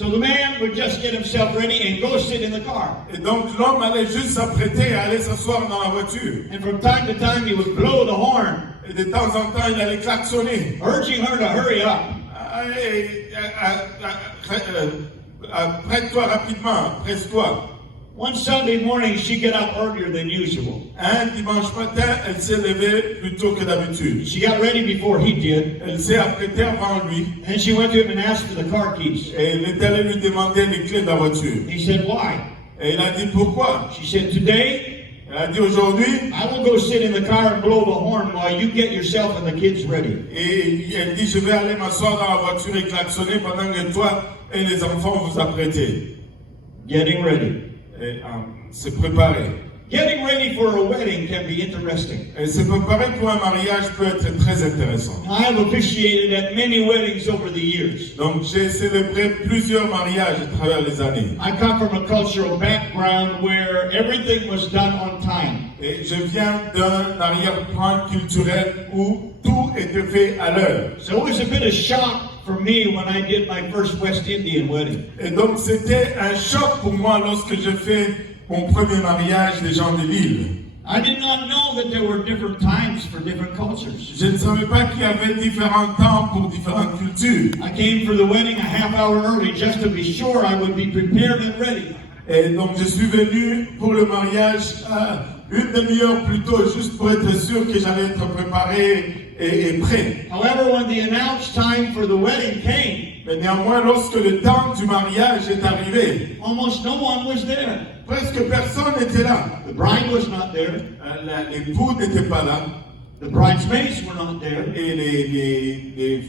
So the man would just get himself ready and go sit in the car. Et donc l'homme allait juste s'apprêter à aller s'asseoir dans la voiture. And from time to time he would blow the horn, Et de temps en temps, il allait klaxonner. urging her to hurry up. Prête-toi rapidement, presse-toi. One Sunday morning she got up earlier than usual. Un dimanche matin, elle s'est levée plus tôt que d'habitude. She got ready before he did, Elle s'est apprêtée avant lui. and she went to him and asked for the car keys. Et il est allé lui demander les clés de la voiture. He said, "Why?" Et il a dit pourquoi. She said, "Today Elle a dit aujourd'hui. I will go sit in the car and blow the horn while you get yourself and the kids ready." Et elle dit, je vais aller m'asseoir dans la voiture et klaxonner pendant que toi et les enfants vous apprêtez. Getting ready. Et se préparer. Getting ready for a wedding can be interesting. Et se préparer pour un mariage peut être très intéressant. I have officiated at many weddings over the years. Donc j'ai célébré plusieurs mariages à travers les années. I come from a cultural background where everything was done on time. Et je viens d'un arrière-plan culturel où tout était fait à l'heure. So it was a bit of shock for me when I did my first West Indian wedding. Et donc c'était un choc pour moi lorsque je fais mon premier mariage des gens de l'île. I did not know that there were different times for different cultures. Je ne savais pas qu'il y avait différents temps pour différentes cultures. I came for the wedding a half hour early just to be sure I would be prepared and ready. Et donc je suis venu pour le mariage une demi-heure plus tôt, juste pour être sûr que j'allais être préparé et prêt. However, when the announced time for the wedding came, Mais néanmoins, lorsque le temps du mariage est arrivé, almost no one was there. presque personne n'était là. The bride was not there. L'époux n'était pas là. The bridesmaids were not there. Et les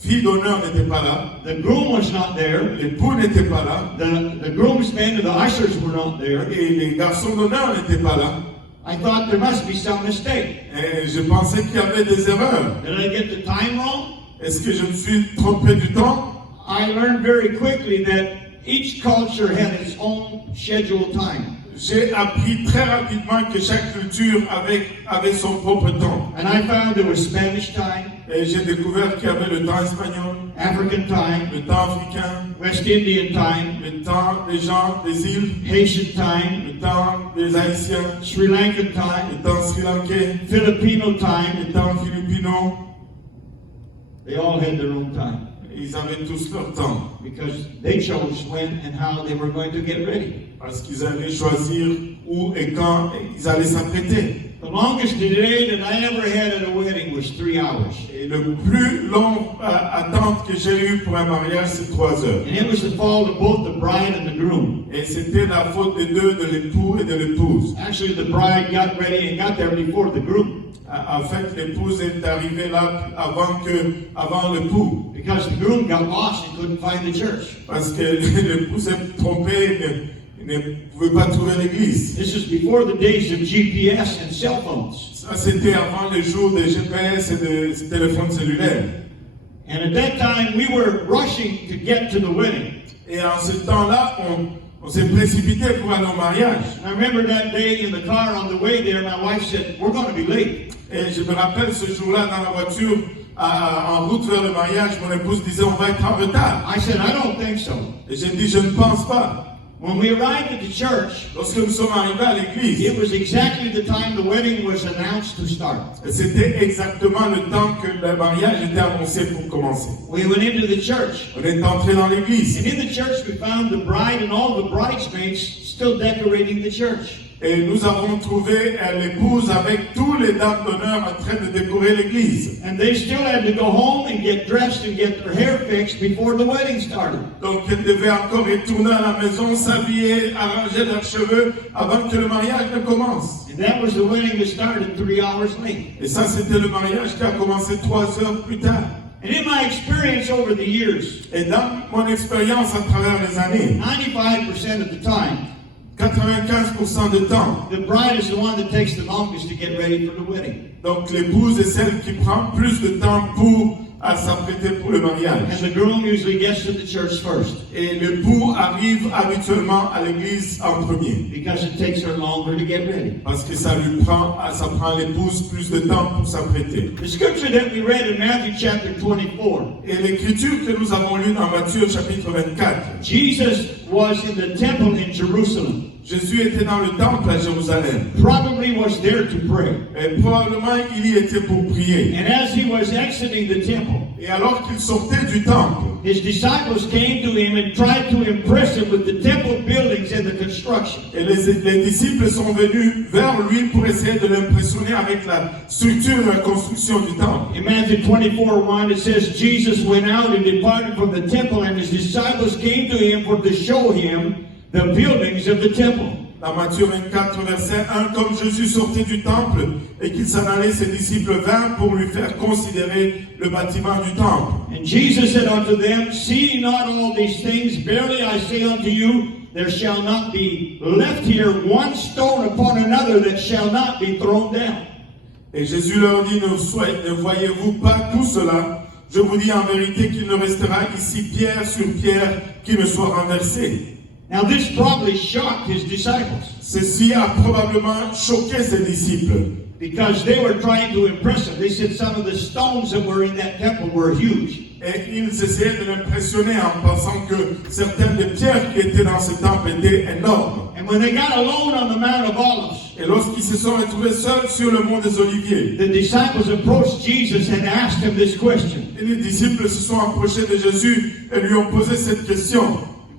filles d'honneur n'étaient pas là. The groom was not there. L'époux n'était pas là. The groomsmen and the ushers were not there. Et les garçons d'honneur n'étaient pas là. I thought there must be some mistake. Et je pensais qu'il y avait des erreurs. Did I get the time wrong? Est-ce que je me suis trompé du temps? I learned very quickly that each culture had its own scheduled time. J'ai appris très rapidement que chaque culture avait son propre temps. And I found there was Spanish time, Et j'ai découvert qu'il y avait le temps espagnol, African time, le temps africain, West Indian time, le temps des gens des îles, Haitian time, le temps des Haïtiens, Sri Lankan time, le temps sri-lankais, Filipino time. le temps philippino. They all had their own time Ils avaient tous leur temps because they chose when and how they were going to get ready. parce qu'ils allaient choisir où et quand ils allaient s'apprêter. The longest delay that I ever had at a wedding was 3 hours. Et le plus long attente que j'ai eu pour un mariage, c'est 3 heures. And it was the fault of both the bride and the groom. Et c'était la faute des deux, de l'époux et de l'épouse. Actually, the bride got ready and got there before the groom. En fait, l'épouse est arrivée là avant l'époux. Because the groom got lost and couldn't find the church. Parce que l'époux s'est trompé, il ne pouvait pas trouver l'église. This is before the days of GPS and cell phones. Ça, c'était avant les jours des GPS et des téléphones cellulaires. And at that time, we were rushing to get to the wedding. Et en ce temps-là, on s'est précipité pour aller au mariage. And I remember that day in the car on the way there, my wife said, "We're going to be late." Et je me rappelle ce jour-là dans la voiture, en route vers le mariage, mon épouse disait, on va être en retard. I said, "I don't think so." Et j'ai dit, je ne pense pas. When we arrived at the church, Lorsque nous sommes arrivés à l'église, it was exactly the time the wedding was announced to start. c'était exactement le temps que le mariage était annoncé pour commencer. We went into the church. On est entré dans l'église. And in the church, we found the bride and all the bridesmaids still decorating the church. Et nous avons trouvé l'épouse avec tous les dames d'honneur en train de décorer l'église. And they still had to go home and get dressed and get their hair fixed before the wedding started. Donc elles devaient encore retourner à la maison, s'habiller, arranger leurs cheveux avant que le mariage ne commence. And that was the wedding that started 3 hours late. Et ça, c'était le mariage qui a commencé 3 heures plus tard. And in my experience over the years, Et dans mon expérience à travers les années, 95% of the time, 95% de temps, the bride is the one that takes the longest to get ready for the wedding. donc l'épouse est celle qui prend plus de temps pour à s'apprêter pour le mariage. And the groom usually gets to the church first Et l'époux arrive habituellement à l'église en premier. because it takes her longer to get ready. Parce que ça prend à l'épouse plus de temps pour s'apprêter. The scripture that we read in Matthew chapter 24, Et l'écriture que nous avons lue dans Matthieu chapitre 24, Jesus was in the temple in Jerusalem. Jésus était dans le temple à Jérusalem. Probably was there to pray. Et probablement il y était pour prier. And as he was exiting the temple, Et alors qu'il sortait du temple, his disciples came to him and tried to impress him with the temple buildings and the construction. et les disciples sont venus vers lui pour essayer de l'impressionner avec la structure de la construction du temple. In Matthew 24:1, it says, Jesus went out and departed from the temple, and his disciples came to him for to show him the buildings of the temple. Dans Matthieu 24, verset 1, comme Jésus sortait du temple et qu'il s'en allait, ses disciples vinrent pour lui faire considérer le bâtiment du temple. And Jesus said unto them, See not all these things, verily I say unto you, there shall not be left here one stone upon another that shall not be thrown down. Et Jésus leur dit, ne voyez-vous pas tout cela? Je vous dis en vérité qu'il ne restera ici pierre sur pierre qui ne soit renversée. Now this probably shocked his disciples Ceci a probablement choqué ses disciples. because they were trying to impress him. They said some of the stones that were in that temple were huge. Et ils essayaient de l'impressionner en pensant que certaines des pierres qui étaient dans ce temple étaient énormes. And when they got alone on the Mount of Olives, Et lorsqu'ils se sont retrouvés seuls sur le mont des Oliviers, the disciples approached Jesus and asked him this question. et les disciples se sont approchés de Jésus et lui ont posé cette question.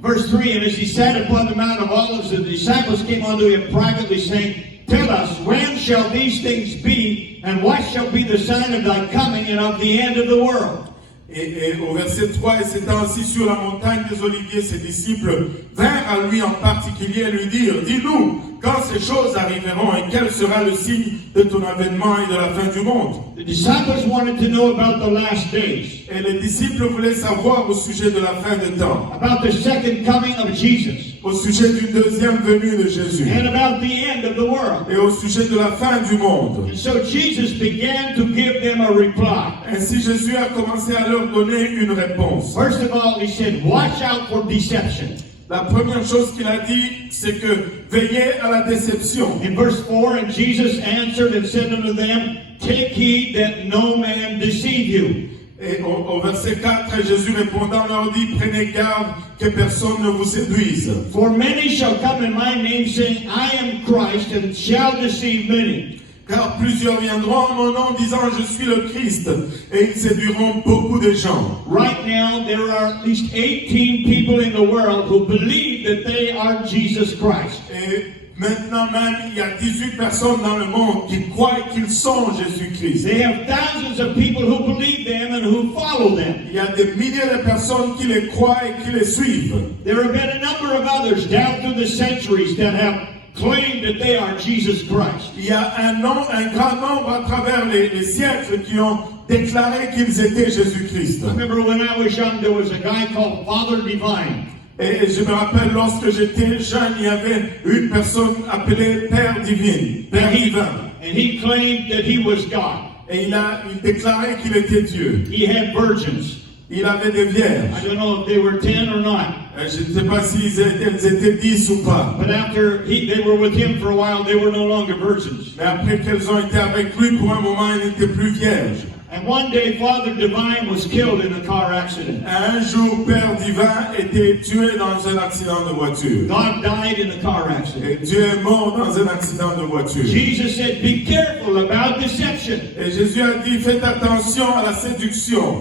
Verse 3, and as he sat upon the Mount of Olives, the disciples came unto him privately, saying, Tell us, when shall these things be, and what shall be the sign of thy coming and of the end of the world? Et au verset 3, et s'étant assis sur la montagne des Oliviers, ses disciples vinrent à lui en particulier et lui dirent, dis-nous, quand ces choses arriveront et quel sera le signe de ton avènement et de la fin du monde? The disciples wanted to know about the last days, Et les disciples voulaient savoir au sujet de la fin des temps, about the second coming of Jesus, au sujet du deuxième venue de Jésus, and about the end of the world. et au sujet de la fin du monde. And so Jesus began to give them a reply. Ainsi Jésus a commencé à leur donner une réponse. First of all, he said, Watch out for deception. La première chose qu'il a dit, c'est que veillez à la déception. In verse 4, and Jesus answered and said unto them, Take heed that no man deceive you. Et au verset 4, Jésus répondant leur dit, prenez garde que personne ne vous séduise. For many shall come in my name, saying, I am Christ, and shall deceive many. Car plusieurs viendront en mon nom disant, je suis le Christ, et ils séduiront beaucoup de gens. Right now, there are at least 18 people in the world who believe that they are Jesus Christ. Et maintenant même, il y a 18 personnes dans le monde qui croient qu'ils sont Jésus-Christ. They have thousands of people who believe them and who follow them. Il y a des milliers de personnes qui les croient et qui les suivent. There have been a number of others down through the centuries that have claimed that they are Jesus Christ. Il y a un grand nombre à travers les siècles qui ont déclaré qu'ils étaient Jésus-Christ. I remember when I was young, there was a guy called Father Divine. Et je me rappelle, lorsque j'étais jeune, il y avait une personne appelée Père Divin, Père Divin. And he claimed that he was God. Et il déclarait qu'il était Dieu. He had virgins. Il avait des vierges. I don't know if they were 10 or not. Je ne sais pas s'ils étaient 10 ou pas. But after they were with him for a while, they were no longer virgins. Mais après qu'elles ont été avec lui, pour un moment, elles n'étaient plus vierges. And one day, Father Divine was killed in a car accident. Un jour, Père Divin était tué dans un accident de voiture. God died in a car accident. Et Dieu est mort dans un accident de voiture. Jesus said, Be careful about deception. Et Jésus a dit, faites attention à la séduction.